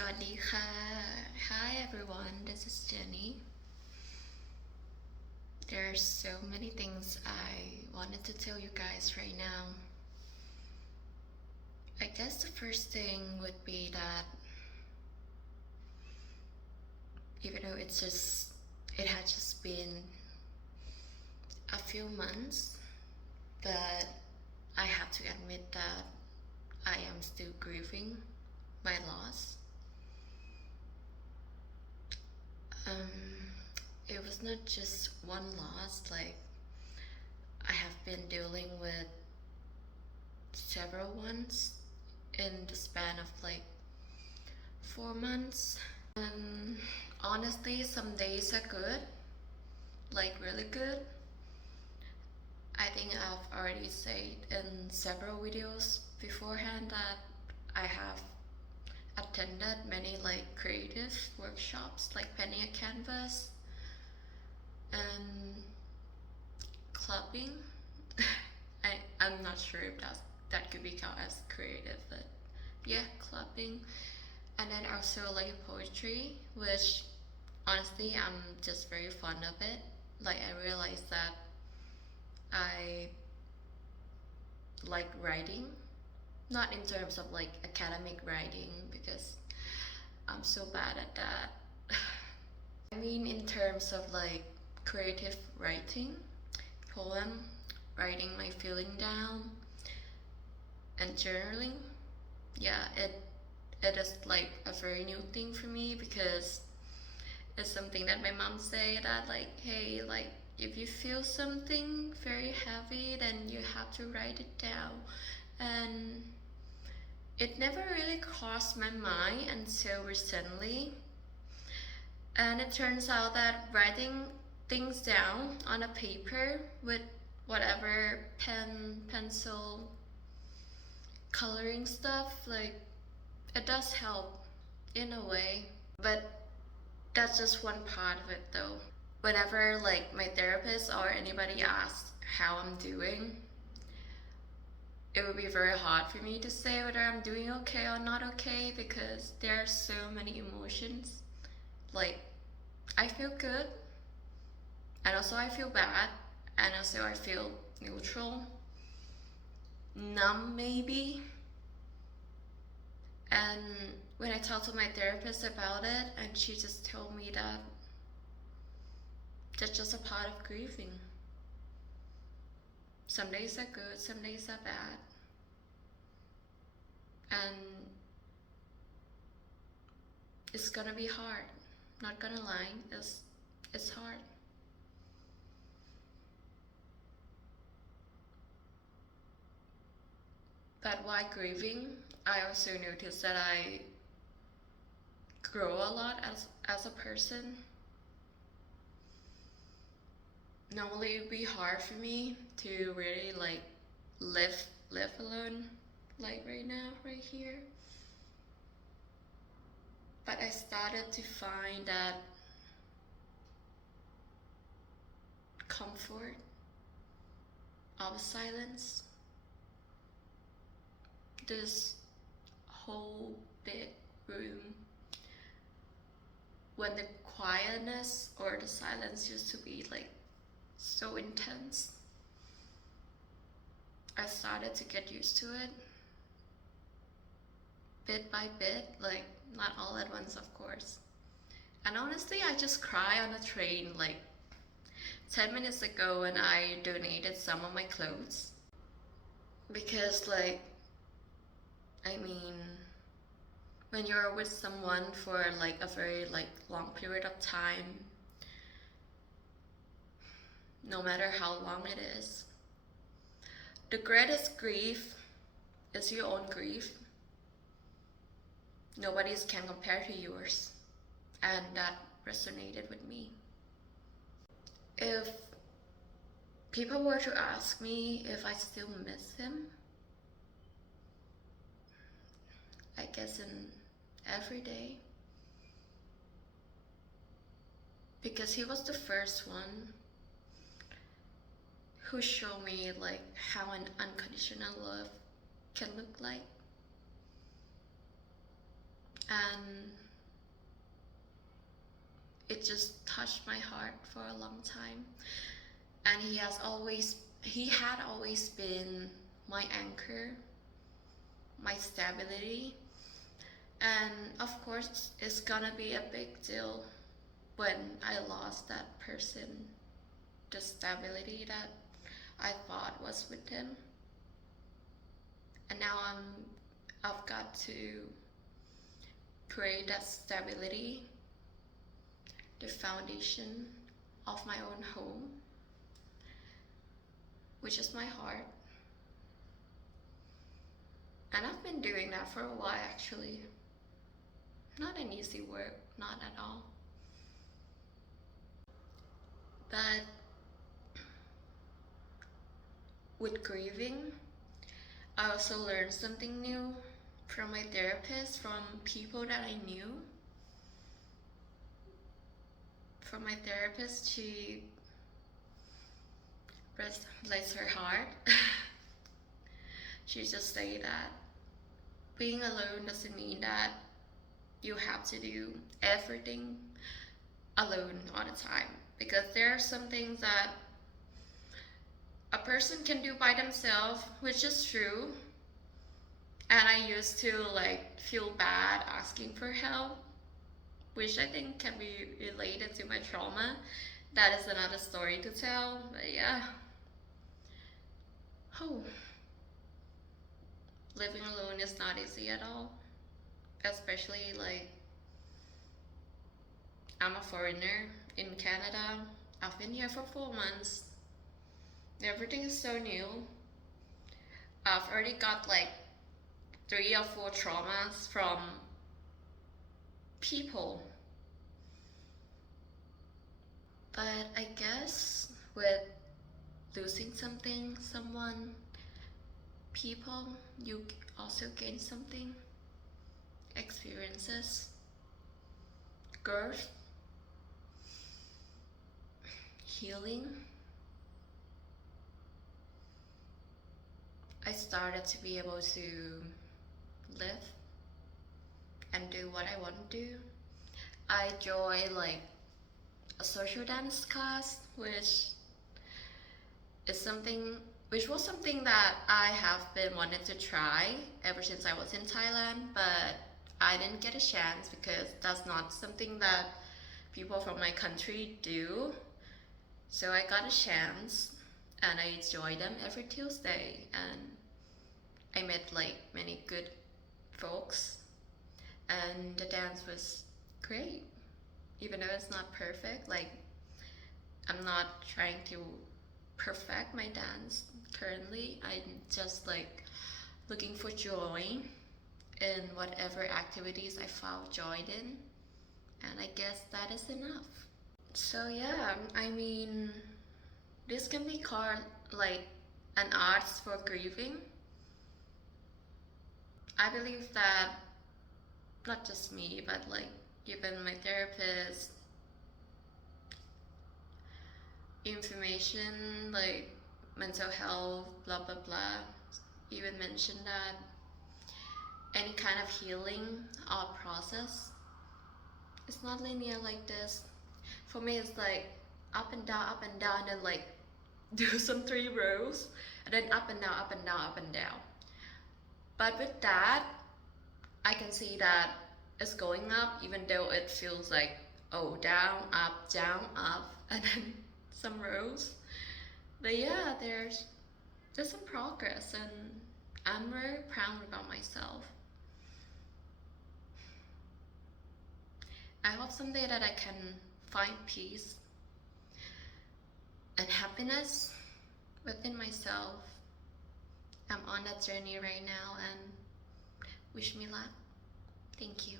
สวัสดีค่ะ Hi everyone, this is Jenny. There's so many things I wanted to tell you guys right now. I guess the first thing would be that even though it had just been a few months, but I have to admit that I am still grieving my loss. It was not just one loss, like I have been dealing with several ones in the span of like 4 months. And honestly, some days are good, like really good. I think I've already said in several videos beforehand that I have attended many like creative workshops like penning a canvas and clubbing. I'm not sure if that could be counted as creative, but yeah, clubbing. And then also like poetry, which honestly I'm just very fond of it. Like I realized that I like writing, not in terms of like academic writing because I'm so bad at that. I mean in terms of like creative writing, poem, writing my feeling down, and journaling. Yeah, it is like a very new thing for me because it's something that my mom say that like, hey, like if you feel something very heavy, then you have to write it down. And it never really crossed my mind until recently. And it turns out that writing things down on a paper with whatever pen, pencil, coloring stuff, like it does help in a way. But that's just one part of it though. Whenever like my therapist or anybody asks how I'm doing, it would be very hard for me to say whether I'm doing okay or not okay because there are so many emotions. Like I feel good, and also I feel bad, and also I feel neutral, numb maybe. And when I talked to my therapist about it, and she just told me that that's just a part of grieving. Some days are good, some days are bad. And it's gonna be hard. Not gonna lie, it's hard. But while grieving, I also noticed that I grow a lot as a person. Normally it would be hard for me to really like live alone like right now, right here. But I started to find that comfort of silence. This whole big room when the quietness or the silence used to be like so intense. I started to get used to it bit by bit, like not all at once of course. And honestly, I just cried on a train like 10 minutes ago when I donated some of my clothes. Because like, I mean, when you're with someone for like a very like long period of time, no matter how long it is, the greatest grief is your own grief. Nobody's can compare to yours. And that resonated with me. If people were to ask me if I still miss him, I guess in every day. Because he was the first one who showed me like how an unconditional love can look like. and it just touched my heart for a long time. And he had always been my anchor, my stability. And of course, it's gonna be a big deal when I lost that person, the stability that I thought was with him. And now I've got to create that stability, the foundation of my own home, which is my heart. And I've been doing that for a while actually. Not an easy work, not at all. But with grieving, I also learned something new from my therapist, from people that I knew. From my therapist, she, bless her heart, she just said that being alone doesn't mean that you have to do everything alone all the time, because there are some things that a person can do by themselves, which is true. And I used to feel bad asking for help, which I think can be related to my trauma. That is another story to tell, but yeah. Oh, living alone is not easy at all, especially I'm a foreigner in Canada. I've been here for 4 months. Everything is so new. I've already got 3 or 4 traumas from people. But I guess with losing something, someone, people, you also gain something. Experiences, growth, healing. I started to be able to live and do what I want to do. I joined a social dance class, which was something that I have been wanting to try ever since I was in Thailand, but I didn't get a chance because that's not something that people from my country do. So I got a chance and I joined them every Tuesday, and I met many good folks, and the dance was great. Even though it's not perfect, I'm not trying to perfect my dance currently. I'm just looking for joy in whatever activities I found joy in, and I guess that is enough. So yeah, I mean, this can be called an arts for grieving. I believe that not just me, but even my therapist, information mental health, blah blah blah, even mentioned that any kind of healing or process, it's not linear like this. For me, it's up and down, and then do some 3 rows, and then up and down, up and down, up and down. But with that, I can see that it's going up, even though it feels down, up, and then some rows. But yeah, there's some progress, and I'm very proud about myself. I hope someday that I can find peace and happiness within myself. I'm on that journey right now, and wish me luck. Thank you.